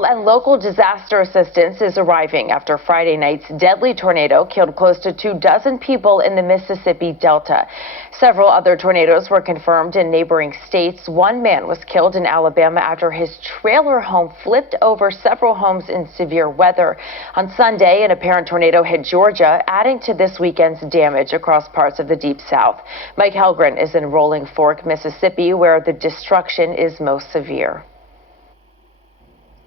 And local disaster assistance is arriving after Friday night's deadly tornado killed close to 24 people in the Mississippi Delta. Several other tornadoes were confirmed in neighboring states. One man was killed in Alabama after his trailer home flipped over several homes in severe weather. On Sunday, an apparent tornado hit Georgia, adding to this weekend's damage across parts of the Deep South. Mike Helgren is in Rolling Fork, Mississippi, where the destruction is most severe.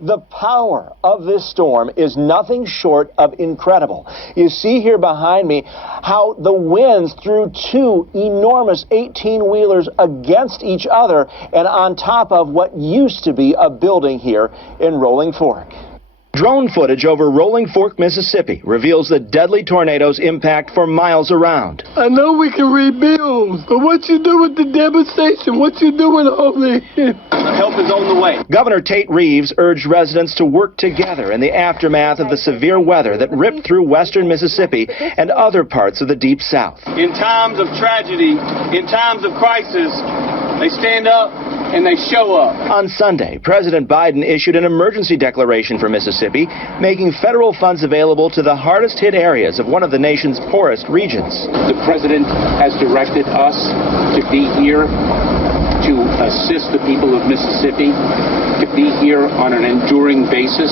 The power of this storm is nothing short of incredible. You see here behind me how the winds threw two enormous 18-wheelers against each other and on top of what used to be a building here in Rolling Fork. Drone footage over Rolling Fork, Mississippi reveals the deadly tornado's impact for miles around. I know we can rebuild, but what you do with the devastation? What you doing over here? Help is on the way. Governor Tate Reeves urged residents to work together in the aftermath of the severe weather that ripped through western Mississippi and other parts of the Deep South. In times of tragedy, in times of crisis, they stand up and they show up. On Sunday, President Biden issued an emergency declaration for Mississippi, making federal funds available to the hardest hit areas of one of the nation's poorest regions. The president has directed us to be here to assist the people of Mississippi, to be here on an enduring basis.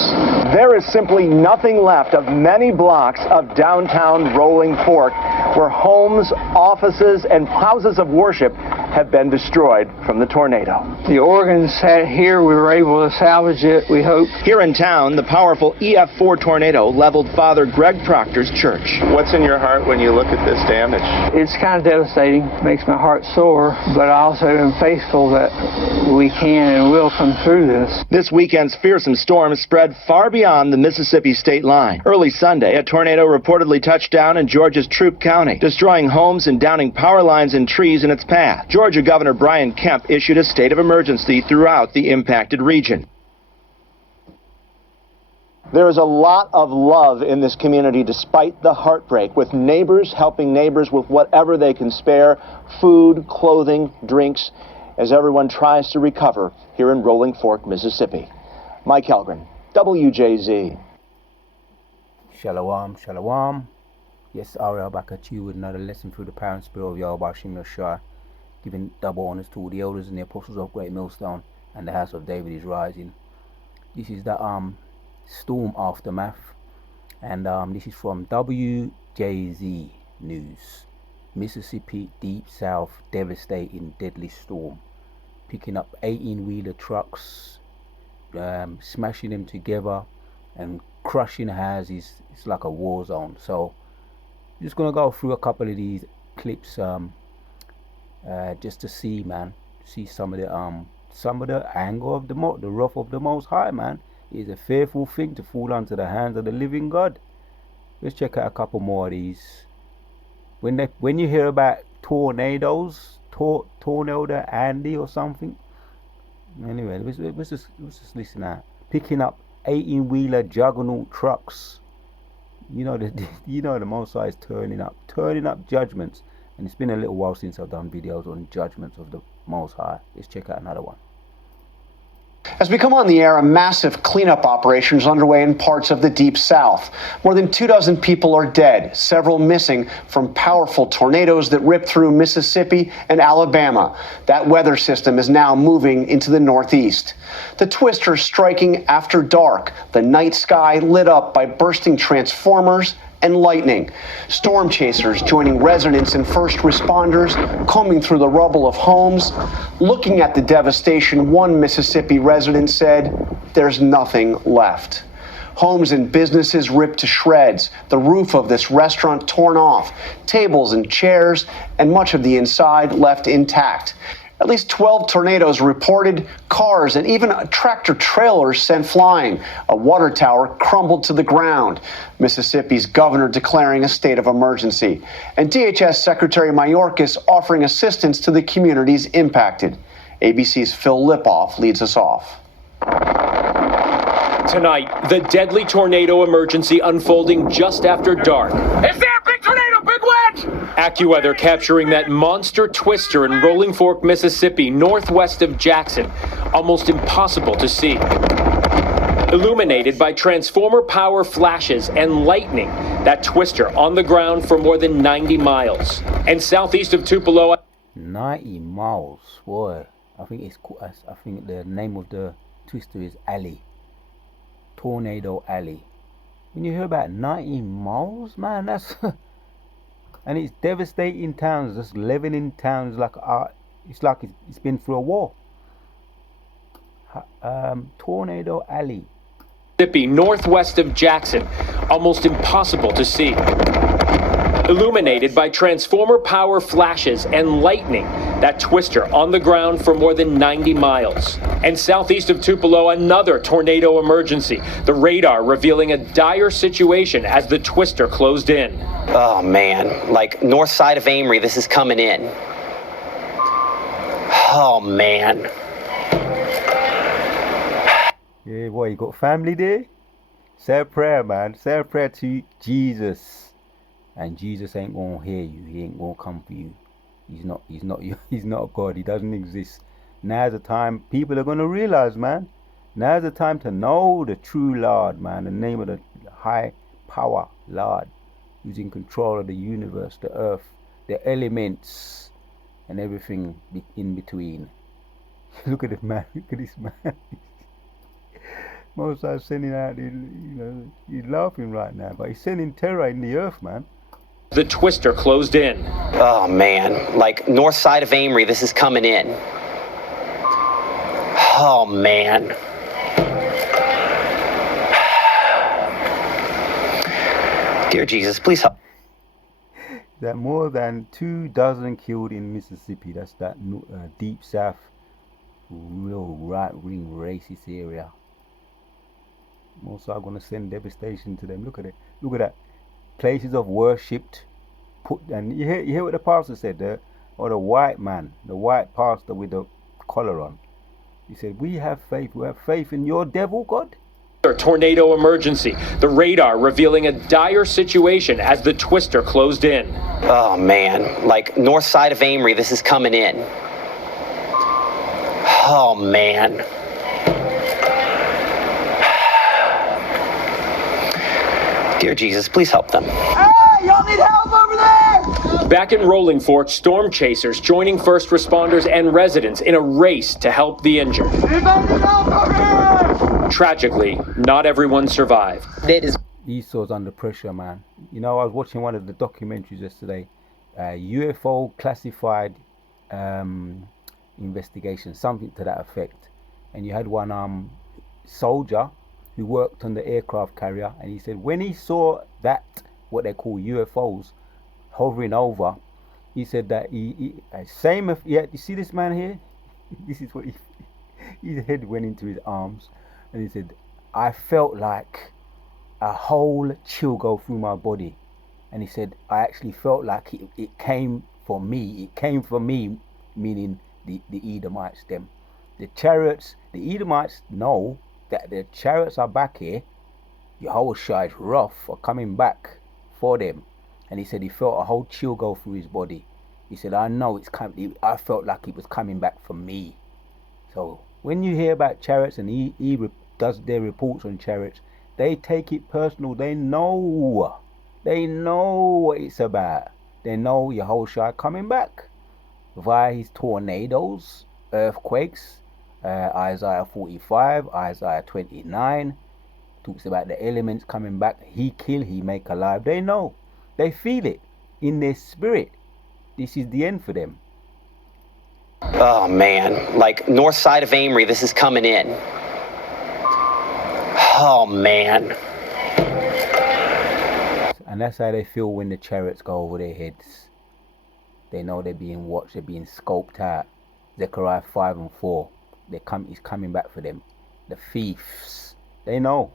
There is simply nothing left of many blocks of downtown Rolling Fork, where homes, offices, and houses of worship have been destroyed from the tornado. The organs here, we were able to salvage it, we hope. Here in town, the powerful EF4 tornado leveled Father Greg Proctor's church. What's in your heart when you look at this damage? It's kind of devastating, makes my heart sore, but I also am faithful that we can and will come through this. This weekend's fearsome storm spread far beyond the Mississippi state line. Early Sunday, a tornado reportedly touched down in Georgia's Troup County, destroying homes and downing power lines and trees in its path. Georgia Governor Brian Kemp issued a state of emergency throughout the impacted region. There is a lot of love in this community despite the heartbreak, with neighbors helping neighbors with whatever they can spare, food, clothing, drinks, as everyone tries to recover here in Rolling Fork, Mississippi. Mike Helgren, WJZ. Shalom, shalom. Yes, Ariel back at you with another lesson through the parent spirit of Yahweh Shem Yeshua, giving double honors to all the elders and the apostles of Great Millstone, and the house of David is rising. This is the storm aftermath, and this is from WJZ News. Mississippi Deep South devastating deadly storm, picking up 18-wheeler trucks, smashing them together and crushing houses. It's like a war zone. So I'm just gonna go through a couple of these clips just to see, man, see some of the anger of the wrath of the Most High, man. It is a fearful thing to fall into the hands of the living God. Let's check out a couple more of these. When you hear about tornadoes, tornado Andy or something. Anyway, let's just listen out. Picking up 18-wheeler juggernaut trucks. You know the Most High is turning up judgments. And it's been a little while since I've done videos on judgments of the Most High. Let's check out another one. As we come on the air, a massive cleanup operation is underway in parts of the Deep South. More than 24 people are dead, several missing from powerful tornadoes that ripped through Mississippi and Alabama. That weather system is now moving into the Northeast. The twister striking after dark, the night sky lit up by bursting transformers and lightning. Storm chasers joining residents and first responders, combing through the rubble of homes. Looking at the devastation, one Mississippi resident said, "There's nothing left." Homes and businesses ripped to shreds, the roof of this restaurant torn off, tables and chairs, and much of the inside left intact. At least 12 tornadoes reported, cars and even tractor trailers sent flying. A water tower crumbled to the ground. Mississippi's governor declaring a state of emergency. And DHS Secretary Mayorkas offering assistance to the communities impacted. ABC's Phil Lipoff leads us off. Tonight, the deadly tornado emergency unfolding just after dark. Is there a big tornado, big wedge? AccuWeather capturing that monster twister in Rolling Fork, Mississippi, northwest of Jackson. Almost impossible to see. illuminated by transformer power flashes and lightning. That twister on the ground for more than 90 miles. And southeast of Tupelo. 90 miles, boy. I think the name of the twister is Alley. Tornado Alley. When you hear about 90 miles, man, that's and it's devastating towns. Just living in towns like it's been through a war. Tornado Alley. Mississippi, northwest of Jackson, almost impossible to see. Illuminated by transformer power flashes and lightning. That twister on the ground for more than 90 miles. And southeast of Tupelo, another tornado emergency. The radar revealing a dire situation as the twister closed in. Oh man, like north side of Amory, this is coming in. Oh man. Yeah, boy, you got family there? Say a prayer, man. Say a prayer to Jesus. And Jesus ain't gonna hear you. He ain't gonna come for you. He's not God. He doesn't exist. Now's the time people are gonna realize, man. Now's the time to know the true Lord, man. The name of the high power Lord, who's in control of the universe, the earth, the elements, and everything in between. Look at this man. Look at this man. Most are sending out, he's laughing right now, but he's sending terror in the earth, man. The twister closed in. Oh man, like north side of Amory, this is coming in. Oh man. Dear Jesus, please help. That more than 24 killed in Mississippi. That's that deep south, real right-wing racist area. Also, I'm gonna send devastation to them. Look at it. Look at that. Places of worshipped. And you hear what the pastor said there, or the white man, the white pastor with the collar on. He said, "We have faith. We have faith in your devil, God." Tornado emergency. The radar revealing a dire situation as the twister closed in. Oh man, like north side of Amory, this is coming in. Oh man. Dear Jesus, please help them. Hey, y'all need help over there! Back in Rolling Fork, storm chasers joining first responders and residents in a race to help the injured. Anybody need help over here? Tragically, not everyone survived. Esau's under pressure, man. You know, I was watching one of the documentaries yesterday. UFO classified investigation, something to that effect. And you had one soldier who worked on the aircraft carrier, and he said when he saw that, what they call UFOs, hovering over, he said that you see this man here? This is what his head went into his arms, and he said, I felt like a whole chill go through my body. And he said, I actually felt like it came for me. It came for me, meaning the Edomites, them. The chariots, the Edomites know that the chariots are back here. Yahushua is rough are coming back for them. And he said he felt a whole chill go through his body. He said, I know it's coming. I felt like it was coming back for me. So when you hear about chariots, and he does their reports on chariots, they take it personal. They know what it's about. They know Yahushua coming back via his tornadoes, earthquakes. Isaiah 45, Isaiah 29 talks about the elements coming back. He kill, he make alive. They know, they feel it in their spirit. This is the end for them. Oh man, like north side of Amory, this is coming in. Oh man. And that's how they feel when the chariots go over their heads. They know they're being watched, they're being scoped out. Zechariah 5:4. He's coming back for them. The thieves, they know.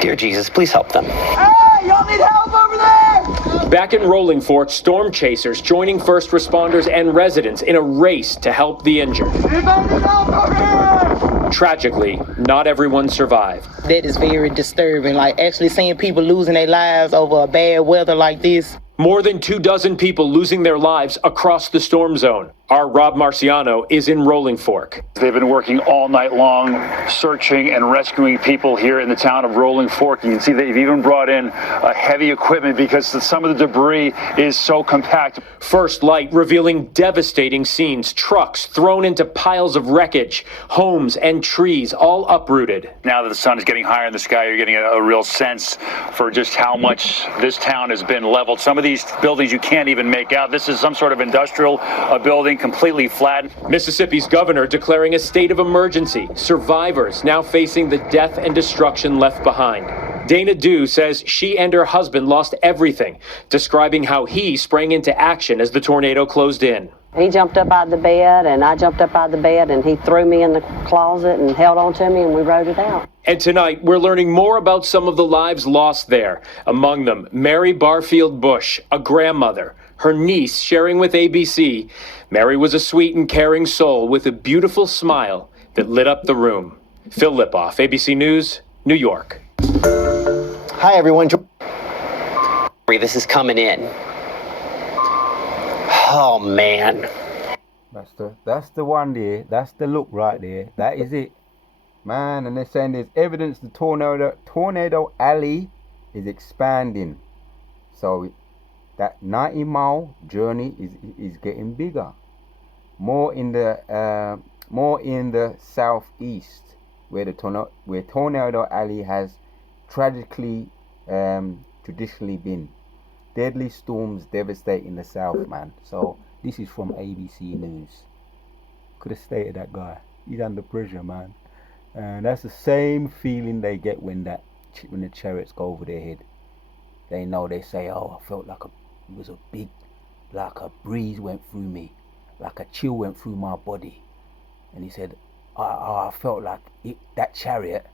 Dear Jesus, please help them. Hey, y'all need help over there! Back in Rolling Fork, storm chasers joining first responders and residents in a race to help the injured. Anybody need help over here? Tragically, not everyone survived. That is very disturbing, like actually seeing people losing their lives over a bad weather like this. More than 24 people losing their lives across the storm zone. Our Rob Marciano is in Rolling Fork. They've been working all night long, searching and rescuing people here in the town of Rolling Fork. You can see they've even brought in heavy equipment because some of the debris is so compact. First light revealing devastating scenes, trucks thrown into piles of wreckage, homes and trees all uprooted. Now that the sun is getting higher in the sky, you're getting a real sense for just how much this town has been leveled. Some of these buildings you can't even make out. This is some sort of industrial building, completely flat. Mississippi's governor declaring a state of emergency. Survivors now facing the death and destruction left behind. Dana Dew says she and her husband lost everything, describing how he sprang into action as the tornado closed in. He jumped up out of the bed, and I jumped up out of the bed, and he threw me in the closet and held on to me, and we rode it out. And tonight, we're learning more about some of the lives lost there. Among them, Mary Barfield Bush, a grandmother, her niece sharing with ABC. Mary was a sweet and caring soul with a beautiful smile that lit up the room. Phil Lipoff, ABC News, New York. Hi, everyone. This is coming in. Oh, man. That's the one there. That's the look right there. That is it. Man, and they're saying there's evidence the tornado alley is expanding. So that 90-mile journey is getting bigger. More in the southeast, where tornado alley has traditionally been. Deadly storms devastating the south, man. So this is from ABC News. Could have stated that guy. He's under pressure, man. And that's the same feeling they get when the chariots go over their head. They know, they say, oh, I felt like like a breeze went through me, like a chill went through my body. And he said, I felt like that chariot.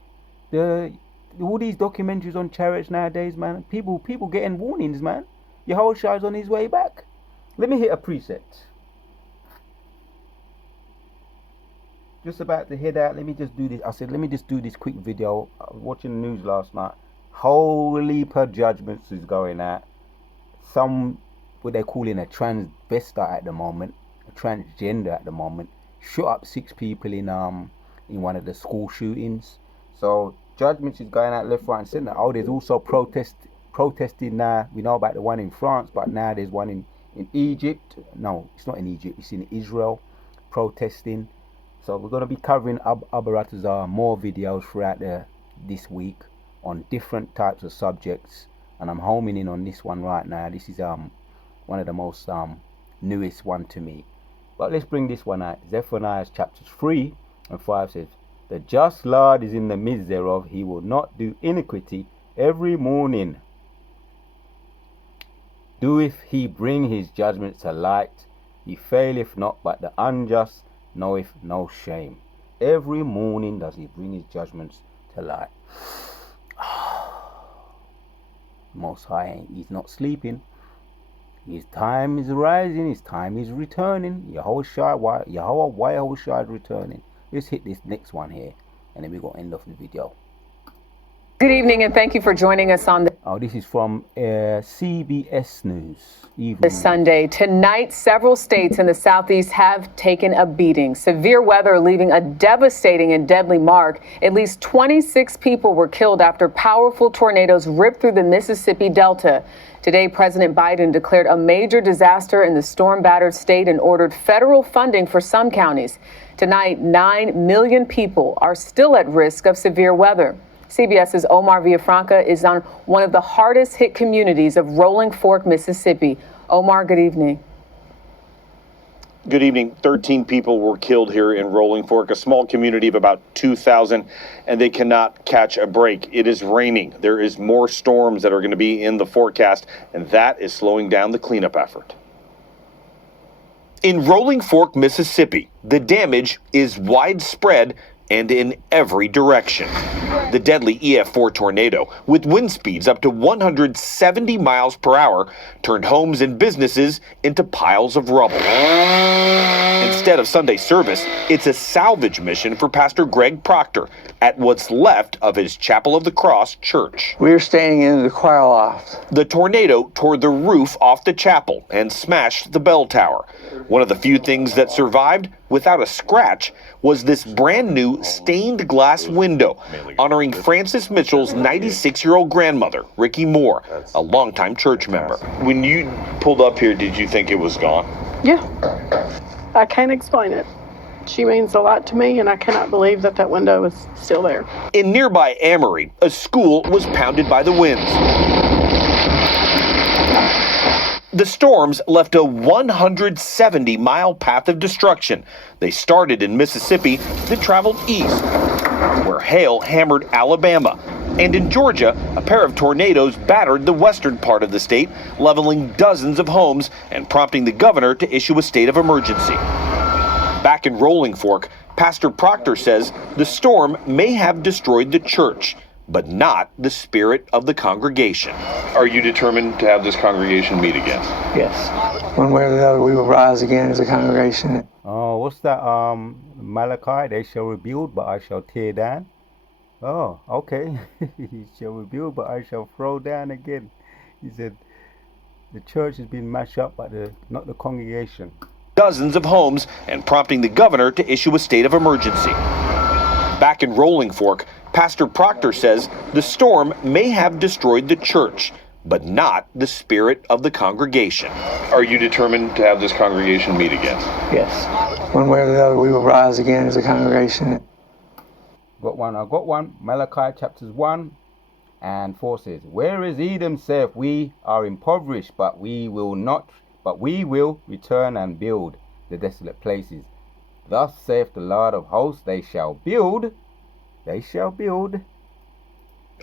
All these documentaries on chariots nowadays, man, people getting warnings, man. Yehoshua on his way back. Let me hit a preset. Just about to head out. Let me just do this. I said, let me just do this quick video. I was watching the news last night. Holy per judgments is going out. Some, what they're calling a transvestite at the moment, a transgender at the moment, shot up 6 people in one of the school shootings. So judgments is going out left, right, and centre. Oh, there's also protesting now. We know about the one in France, but now there's one in Egypt. No, it's not in Egypt. It's in Israel, protesting. So we're going to be covering Abaratazar more videos throughout this week on different types of subjects, and I'm homing in on this one right now. This is one of the most newest one to me. But let's bring this one out. Zephaniah chapters 3 and 5 says, "The just Lord is in the midst thereof; he will not do iniquity every morning. Doeth he bring his judgments to light? He faileth not, but the unjust knoweth no shame." Every morning does he bring his judgments to light. Most High, he's not sleeping. His time is rising. His time is returning. Yehoshua is returning. Let's hit this next one here, and then we're going to end off the video. Good evening, and thank you for joining us on this is from CBS News. This Sunday. Tonight, several states in the southeast have taken a beating. Severe weather leaving a devastating and deadly mark. At least 26 people were killed after powerful tornadoes ripped through the Mississippi Delta. Today, President Biden declared a major disaster in the storm-battered state and ordered federal funding for some counties. Tonight, 9 million people are still at risk of severe weather. CBS's Omar Villafranca is on one of the hardest hit communities of Rolling Fork, Mississippi. Omar, good evening. Good evening. 13 people were killed here in Rolling Fork, a small community of about 2,000, and they cannot catch a break. It is raining. There is more storms that are going to be in the forecast, and that is slowing down the cleanup effort. In Rolling Fork, Mississippi, the damage is widespread and in every direction. The deadly EF4 tornado, with wind speeds up to 170 miles per hour, turned homes and businesses into piles of rubble. Instead of Sunday service, it's a salvage mission for Pastor Greg Proctor at what's left of his Chapel of the Cross church. We're staying in the choir loft. The tornado tore the roof off the chapel and smashed the bell tower. One of the few things that survived without a scratch was this brand new stained glass window, honoring Francis Mitchell's 96-year-old grandmother, Ricky Moore, a longtime church member. When you pulled up here, did you think it was gone? Yeah. I can't explain it. She means a lot to me, and I cannot believe that that window is still there. In nearby Amory, a school was pounded by the winds. The storms left a 170-mile path of destruction. They started in Mississippi, then traveled east, where hail hammered Alabama. And in Georgia, a pair of tornadoes battered the western part of the state, leveling dozens of homes and prompting the governor to issue a state of emergency. Back in Rolling Fork, Pastor Proctor says the storm may have destroyed the church, but not the spirit of the congregation. Are you determined to have this congregation meet again? Yes. One way or the other, we will rise again as a congregation. Oh, what's that? Malachi, they shall rebuild, but I shall tear down. Oh, okay. He shall rebuild, but I shall throw down again. He said, the church has been mashed up, but not the congregation. Dozens of homes and prompting the governor to issue a state of emergency. Back in Rolling Fork, Pastor Proctor says the storm may have destroyed the church, but not the spirit of the congregation. Are you determined to have this congregation meet again? Yes. One way or the other, we will rise again as a congregation. I got one. Malachi chapters 1 and 4 says, Where is Edom, saith, we are impoverished, but we will return and build the desolate places. Thus saith the Lord of hosts, they shall build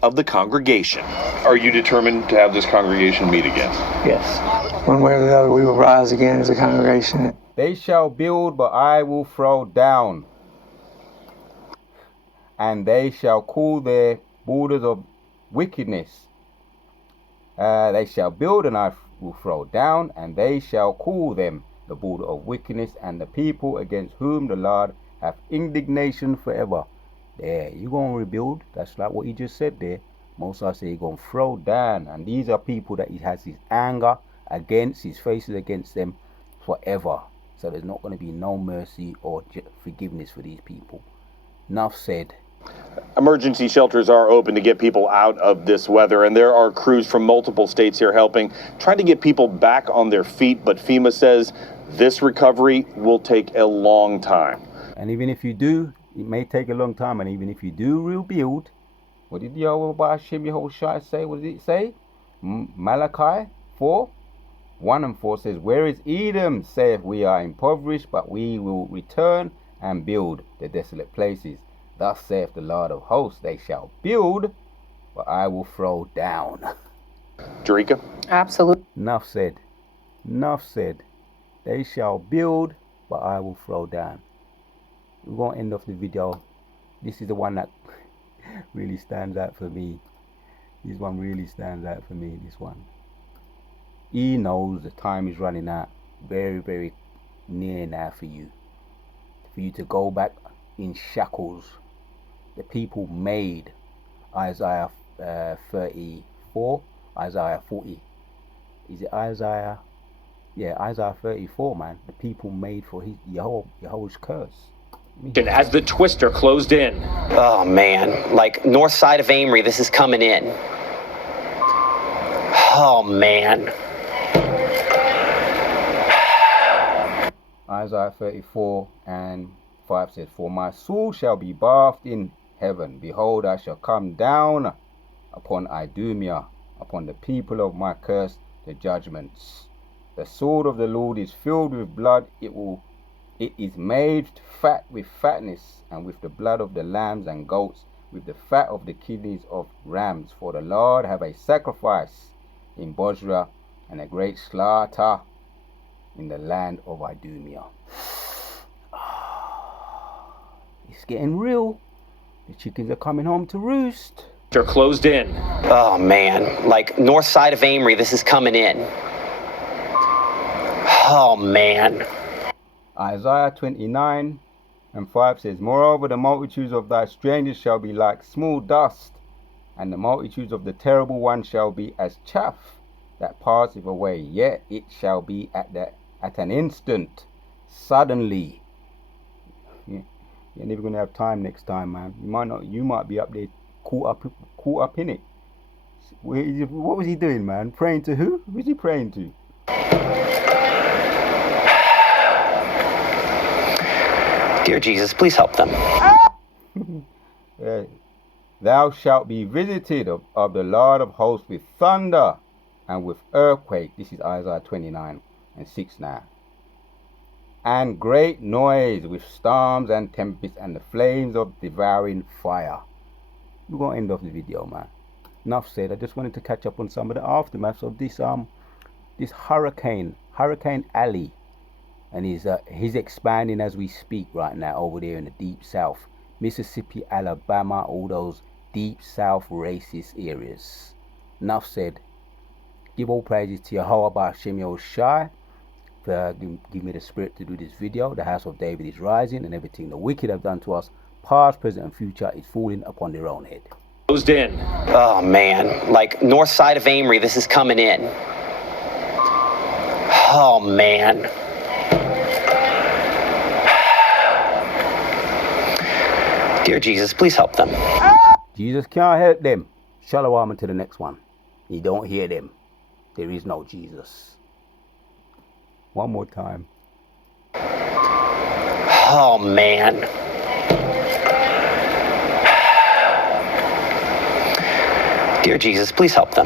of the congregation. Are you determined to have this congregation meet again? Yes. One way or the other, we will rise again as a congregation. They shall build, but I will throw down. And they shall call their borders of wickedness. They shall build, and I will throw down, and they shall call them the border of wickedness, and the people against whom the Lord hath indignation forever. There, you're going to rebuild. That's like what he just said there. Most I say he's going to throw down. And these are people that he has his anger against, his faces against them forever. So there's not going to be no mercy or forgiveness for these people. Enough said. Emergency shelters are open to get people out of this weather, and there are crews from multiple states here helping, trying to get people back on their feet. But FEMA says this recovery will take a long time. And even if you do, it may take a long time, and even if you do rebuild, what did Yahweh Hashem Yehoshua say? What did it say? Malachi 4, 1 and 4 says, Where is Edom, saith, we are impoverished, but we will return and build the desolate places. Thus saith the Lord of hosts, they shall build, but I will throw down. Jerika? Absolutely. Enough said. Enough said. They shall build, but I will throw down. We're going to end off the video. This is the one that really stands out for me. This one really stands out for me, this one. He knows the time is running out. Very, very near now for you. For you to go back in shackles. The people made Isaiah 34, Isaiah 40. Is it Isaiah? Yeah, Isaiah 34, man. The people made for his Yahweh's curse. As the twister closed in. Oh man, like north side of Amory, this is coming in. Oh man. Isaiah 34 and 5 says, For my soul shall be bathed in heaven. Behold, I shall come down upon Idumea, upon the people of my curse, the judgments. The sword of the Lord is filled with blood. It is made fat with fatness, and with the blood of the lambs and goats, with the fat of the kidneys of rams. For the Lord have a sacrifice in Bozrah, and a great slaughter in the land of Idumea. It's getting real. The chickens are coming home to roost. They're closed in. Oh man, like north side of Amory, this is coming in. Oh man. Isaiah 29:5 says, Moreover, the multitudes of thy strangers shall be like small dust, and the multitudes of the terrible one shall be as chaff that passeth away. Yet it shall be at an instant, suddenly. You're never gonna have time next time, man. You might be up there caught up in it. What was he doing, man? Praying to who? Who's he praying to? Dear Jesus, please help them. Thou shalt be visited of the Lord of hosts with thunder and with earthquake. This is Isaiah 29:6 now. And great noise with storms and tempests and the flames of devouring fire. We're going to end off the video, man. Enough said. I just wanted to catch up on some of the aftermath of this hurricane Alley. And he's expanding as we speak right now over there in the deep south. Mississippi, Alabama, all those deep south racist areas. Enough said. Give all praises to Yahweh B'Hashem Yahushai for give me the spirit to do this video. The house of David is rising, and everything the wicked have done to us, past, present, and future, is falling upon their own head. Closed in. Oh man, like north side of Amory, this is coming in. Oh man. Dear Jesus, please help them. Jesus can't help them. Shalom until the next one. You don't hear them. There is no Jesus. One more time. Oh man. Dear Jesus, please help them.